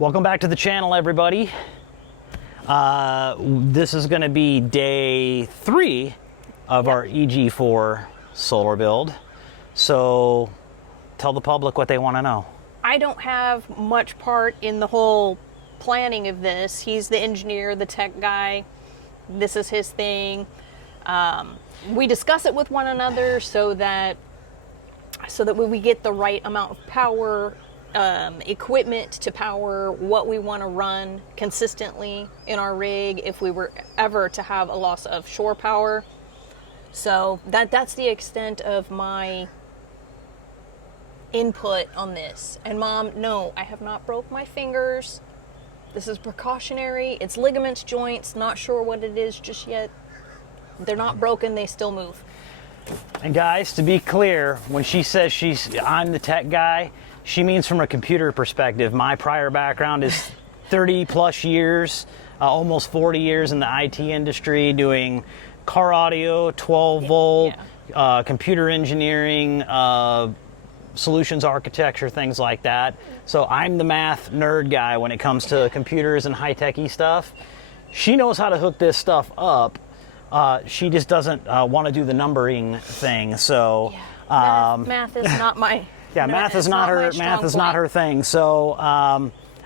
Welcome back to the channel, everybody. This is going to be day 3 of our EG4 Solar Build. So tell the public what they want to know. I don't have much part in the whole planning of this. He's the engineer, the tech guy. This is his thing. We discuss it with one another so that we get the right amount of power, equipment to power what we want to run consistently in our rig if we were ever to have a loss of shore power. So that's the extent of my input on this. And Mom, no, I have not broke my fingers. This is precautionary. It's ligaments, joints, not sure what it is just yet. They're not broken, they still move. And guys, to be clear, when she says I'm the tech guy, she means from a computer perspective. My prior background is 30 plus years, almost 40 years in the IT industry, doing car audio, 12 volt, computer engineering, solutions architecture, things like that. So I'm the math nerd guy when it comes to computers and high-techy stuff. She knows how to hook this stuff up. She just doesn't want to do the numbering thing. So math is not my math is not her thing. So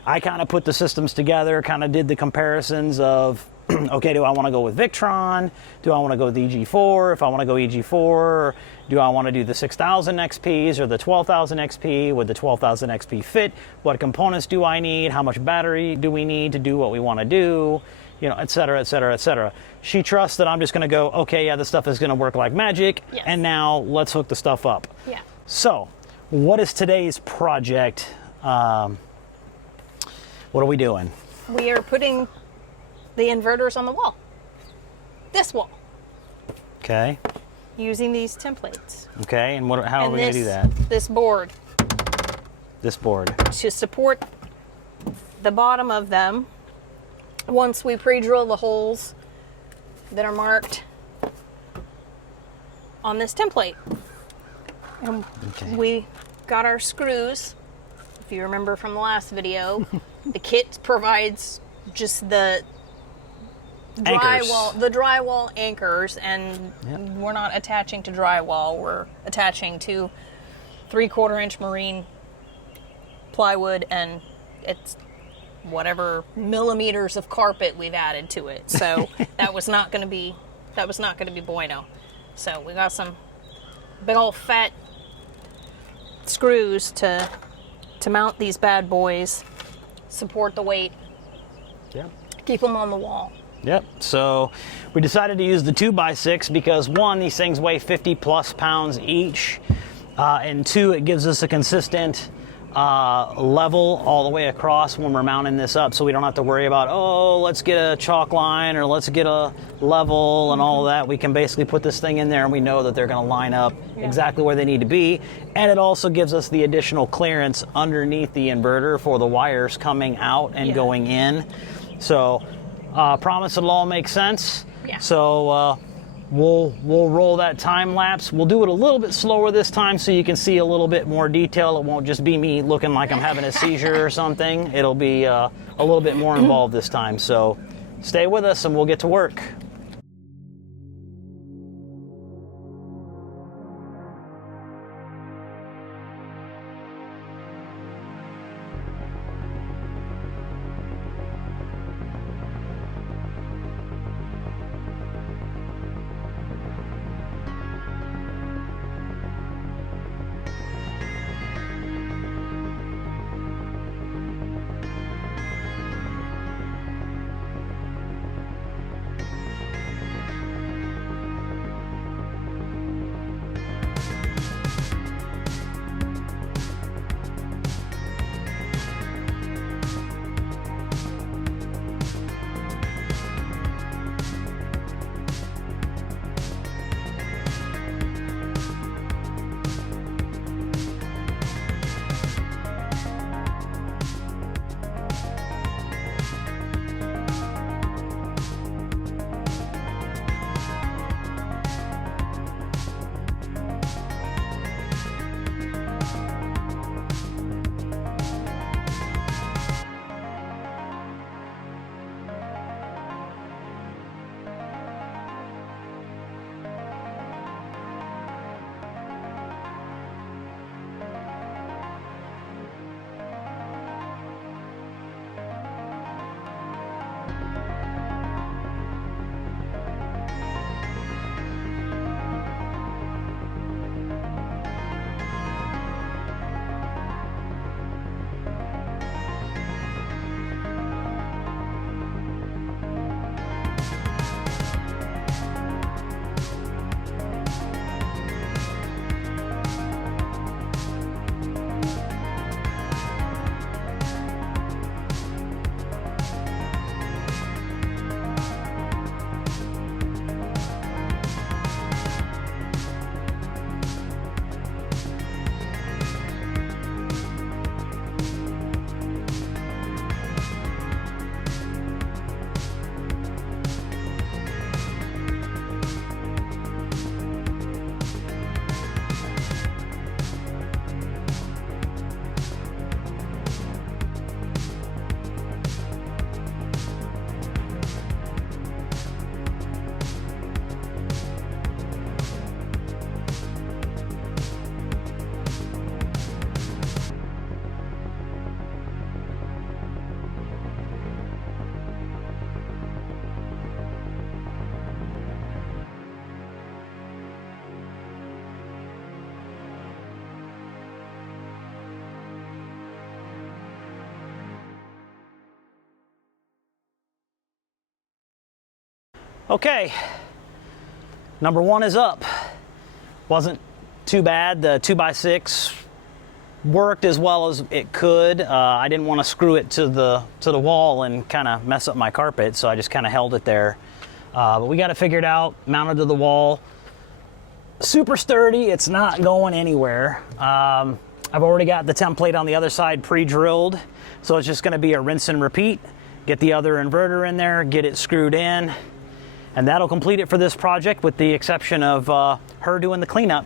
I kind of put the systems together, kind of did the comparisons of okay, do I want to go with Victron? Do I want to go with EG4? If I want to go EG4, do I want to do the 6000 XPs or the 12,000 XP? Would the 12,000 XP fit? What components do I need? How much battery do we need to do what we want to do? You know, et cetera, et cetera, et cetera. She trusts that I'm just going to go, okay, yeah, this stuff is going to work like magic. Yes. And now let's hook the stuff up. Yeah. So what is today's project? What are we doing? We are putting the inverters on the wall. This wall. Okay. Using these templates. Okay, and how are we going to do that? This board. This board. To support the bottom of them, once we pre-drill the holes that are marked on this template. And we got our screws. If you remember from the last video, the kit provides just the drywall anchors, and we're not attaching to drywall. We're attaching to 3/4 inch marine plywood, and it's whatever millimeters of carpet we've added to it. So that was not going to be bueno. So we got some big old fat screws to mount these bad boys, support the weight, keep them on the wall. Yep, so we decided to use the 2x6 because 1, these things weigh 50 plus pounds each, and 2, it gives us a consistent level all the way across when we're mounting this up, so we don't have to worry about, oh, let's get a chalk line or let's get a level and all that. We can basically put this thing in there and we know that they're going to line up exactly where they need to be, and it also gives us the additional clearance underneath the inverter for the wires coming out and going in. So promise it'll all make sense. So we'll roll that time lapse. We'll do it a little bit slower this time so you can see a little bit more detail. It won't just be me looking like I'm having a seizure or something. It'll be a little bit more involved this time. So stay with us and we'll get to work. Okay, number 1 is up. Wasn't too bad. The 2x6 worked as well as it could. I didn't want to screw it to the wall and kind of mess up my carpet, so I just kind of held it there. But we got it figured out, mounted to the wall. Super sturdy, it's not going anywhere. I've already got the template on the other side pre-drilled, so it's just going to be a rinse and repeat. Get the other inverter in there, get it screwed in, and that'll complete it for this project, with the exception of her doing the cleanup,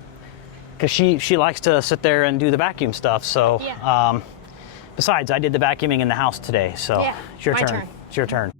because she likes to sit there and do the vacuum stuff. So yeah. Besides, I did the vacuuming in the house today, so yeah, it's your turn. turn. It's your turn.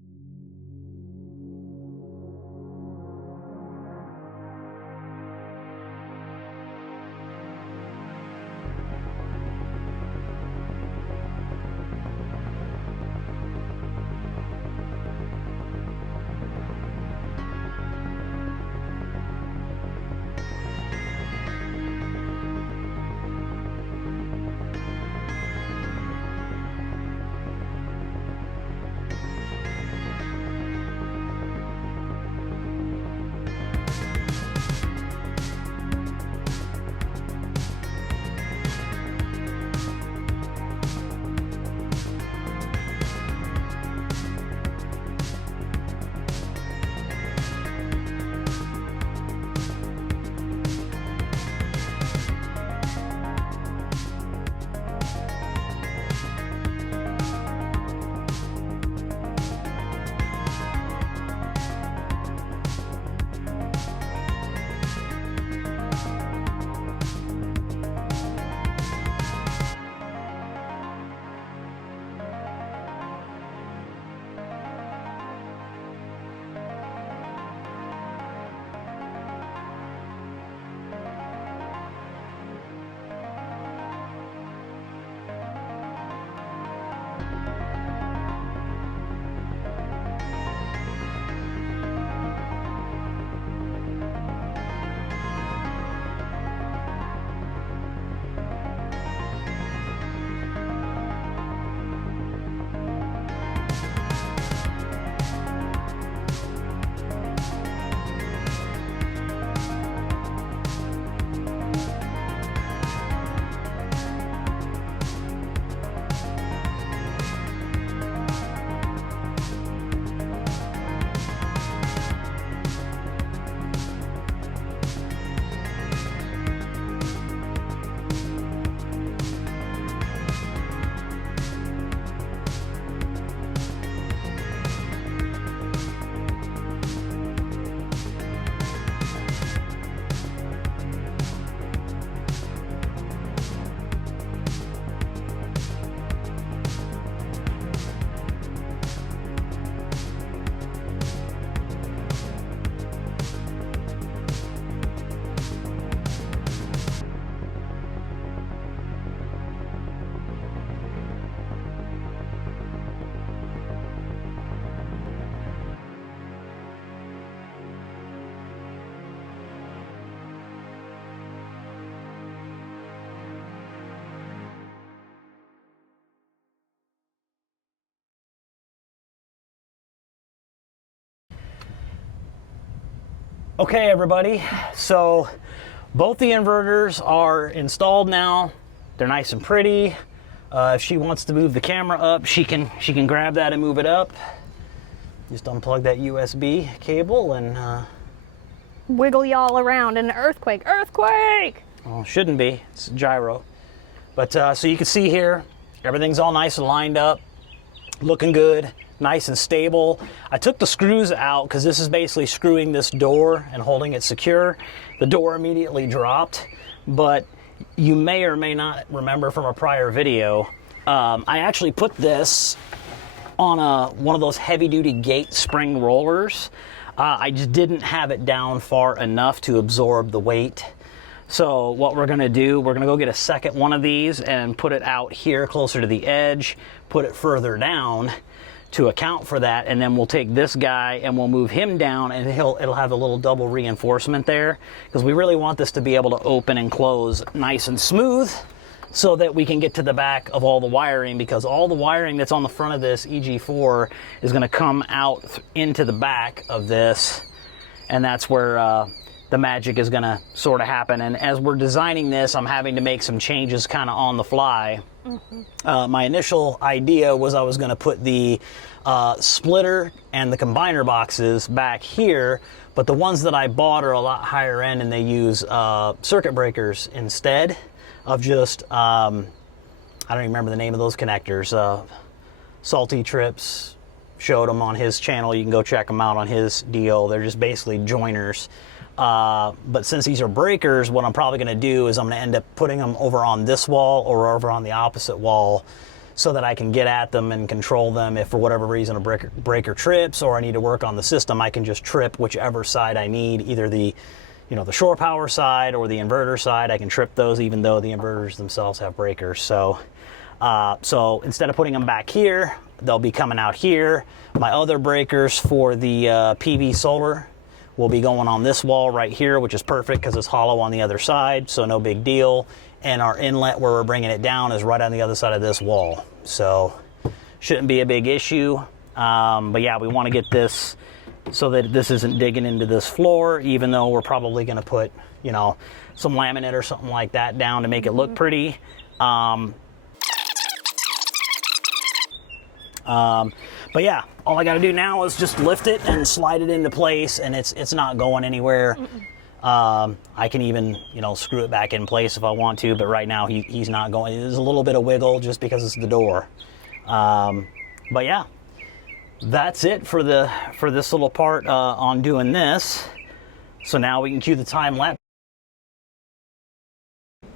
Okay, everybody, so both the inverters are installed now. They're nice and pretty. If she wants to move the camera up, she can grab that and move it up. Just unplug that USB cable and Wiggle y'all around in an earthquake. Earthquake! well, shouldn't be. It's a gyro. But so you can see here, everything's all nice and lined up, looking good, nice and stable. I took the screws out because this is basically screwing this door and holding it secure. The door immediately dropped, but you may or may not remember from a prior video, I actually put this on one of those heavy-duty gate spring rollers. I just didn't have it down far enough to absorb the weight. So what we're gonna do, we're gonna go get a second one of these and put it out here closer to the edge, put it further down to account for that, and then we'll take this guy and we'll move him down, and it'll have a little double reinforcement there, because we really want this to be able to open and close nice and smooth so that we can get to the back of all the wiring, because all the wiring that's on the front of this EG4 is going to come out into the back of this and that's where the magic is going to sort of happen. And as we're designing this, I'm having to make some changes kind of on the fly. My initial idea was I was going to put the splitter and the combiner boxes back here, but the ones that I bought are a lot higher end, and they use circuit breakers instead of just, I don't even remember the name of those connectors. Salty Trips showed them on his channel. You can go check them out on his deal. They're just basically joiners. But since these are breakers, what I'm probably going to do is I'm going to end up putting them over on this wall or over on the opposite wall, so that I can get at them and control them. If for whatever reason a breaker trips or I need to work on the system, I can just trip whichever side I need, either the the shore power side or the inverter side. I can trip those even though the inverters themselves have breakers. So so instead of putting them back here, they'll be coming out here. My other breakers for the PV solar will be going on this wall right here, which is perfect because it's hollow on the other side, so no big deal. And our inlet where we're bringing it down is right on the other side of this wall, so shouldn't be a big issue. But yeah, we want to get this so that this isn't digging into this floor, even though we're probably going to put some laminate or something like that down to make it look pretty. But yeah, all I got to do now is just lift it and slide it into place, and it's not going anywhere. I can even screw it back in place if I want to, but right now he's not going. There's a little bit of wiggle just because it's the door. But yeah, that's it for this little part on doing this. So now we can cue the time lapse.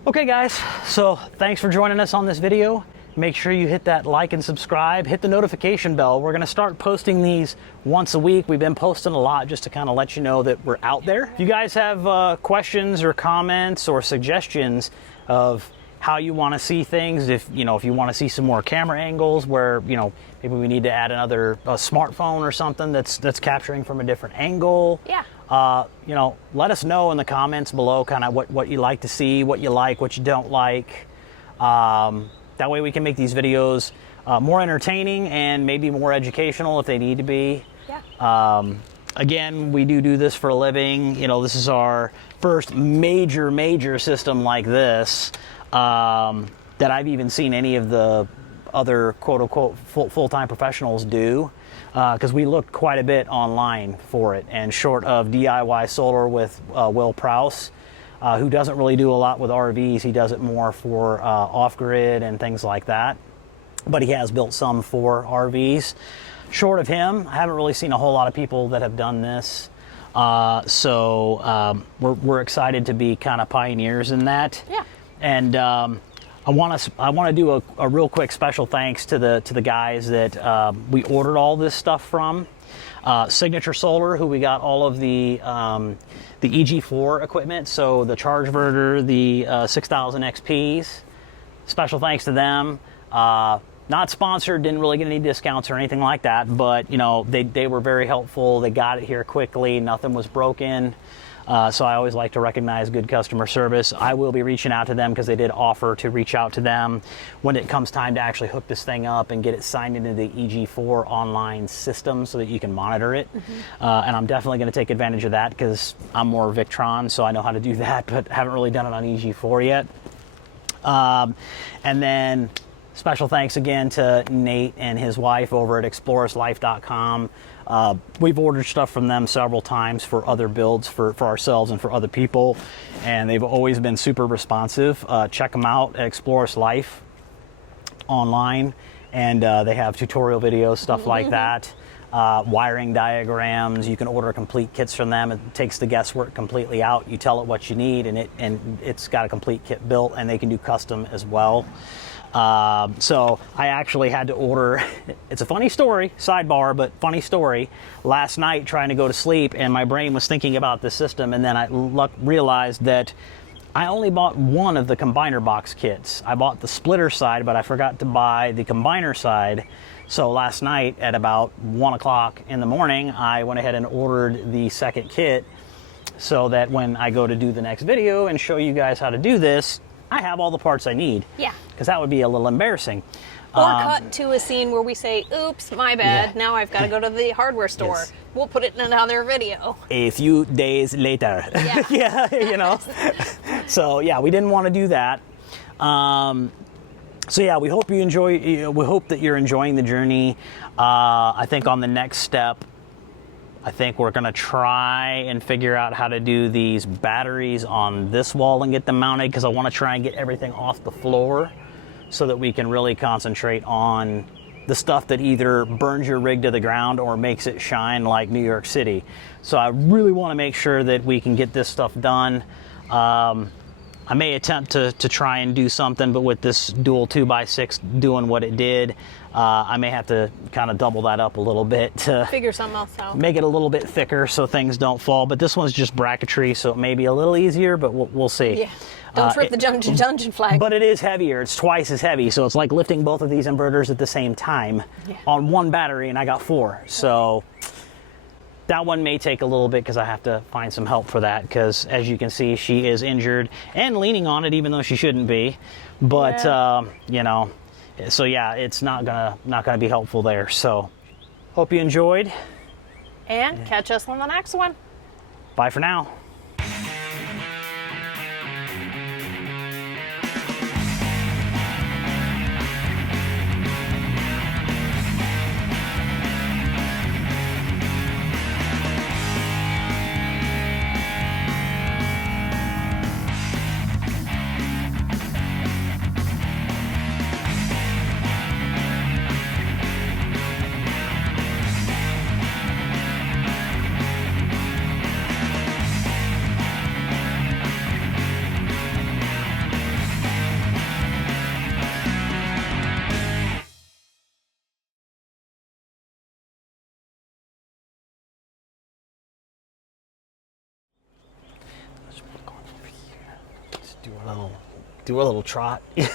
Okay guys, so thanks for joining us on this video. Make sure you hit that like and subscribe, hit the notification bell. We're going to start posting these once a week. We've been posting a lot just to kind of let you know that we're out there. If you guys have questions or comments or suggestions of how you want to see things, if you want to see some more camera angles where maybe we need to add another smartphone or something that's capturing from a different angle. Yeah. Let us know in the comments below kind of what you like to see, what you like, what you don't like. That way we can make these videos more entertaining and maybe more educational if they need to be. Yeah. Again, we do this for a living. This is our first major system like this that I've even seen any of the other quote-unquote full-time professionals do, because we looked quite a bit online for it. And short of DIY Solar with Will Prowse, who doesn't really do a lot with RVs. He does it more for off-grid and things like that. But he has built some for RVs. Short of him, I haven't really seen a whole lot of people that have done this. So we're excited to be kind of pioneers in that. Yeah. And I want to do a real quick special thanks to the guys that we ordered all this stuff from. Signature Solar, who we got all of the EG4 equipment, so the charge inverter, the 6000 XPs. Special thanks to them. Not sponsored, didn't really get any discounts or anything like that, but they were very helpful. They got it here quickly, nothing was broken. So I always like to recognize good customer service. I will be reaching out to them because they did offer to reach out to them when it comes time to actually hook this thing up and get it signed into the EG4 online system so that you can monitor it. And I'm definitely going to take advantage of that because I'm more Victron, so I know how to do that, but haven't really done it on EG4 yet. And then special thanks again to Nate and his wife over at explorerslife.com. We've ordered stuff from them several times for other builds for ourselves and for other people, and they've always been super responsive. Check them out at Explorers Life online, and they have tutorial videos, stuff like that. Wiring diagrams. You can order complete kits from them. It takes the guesswork completely out. You tell it what you need, and it's got a complete kit built, and they can do custom as well. So I actually had to order, it's a funny story, sidebar, but funny story. Last night trying to go to sleep and my brain was thinking about this system, and then I realized that I only bought one of the combiner box kits. I bought the splitter side, but I forgot to buy the combiner side. So last night at about 1 o'clock in the morning, I went ahead and ordered the second kit so that when I go to do the next video and show you guys how to do this, I have all the parts I need. Yeah. because that would be a little embarrassing. Or cut to a scene where we say, oops, my bad, Yeah. now I've got to go to the hardware store. Yes. We'll put it in another video. A few days later. Yeah. Yeah, you know. So yeah, we didn't want to do that. So yeah, we hope you enjoy. We hope that you're enjoying the journey. I think on the next step, I think we're gonna try and figure out how to do these batteries on this wall and get them mounted, because I want to try and get everything off the floor so that we can really concentrate on the stuff that either burns your rig to the ground or makes it shine like New York City. So I really want to make sure that we can get this stuff done. I may attempt to try and do something, but with this dual 2x6 doing what it did, I may have to kind of double that up a little bit to Figure something else out. make it a little bit thicker so things don't fall. But this one's just bracketry, so it may be a little easier, but we'll see. Yeah. Don't trip the dungeon flag. But it is heavier. It's twice as heavy, so it's like lifting both of these inverters at the same time on one battery, and I got 4. So that one may take a little bit because I have to find some help for that, because as you can see, she is injured and leaning on it even though she shouldn't be. But you know, so yeah, it's not gonna be helpful there. So hope you enjoyed. And catch us on the next one. Bye for now. Do a little trot. Okay,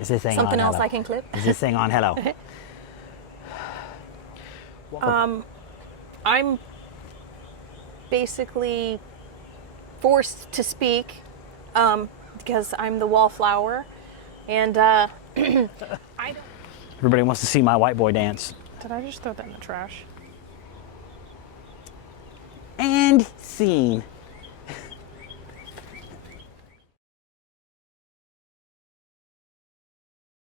is this thing Something on? else Hello? I can clip? Is this thing on? Hello. I'm basically forced to speak because I'm the wallflower, and I don't. Everybody wants to see my white boy dance. Did I just throw that in the trash? And scene.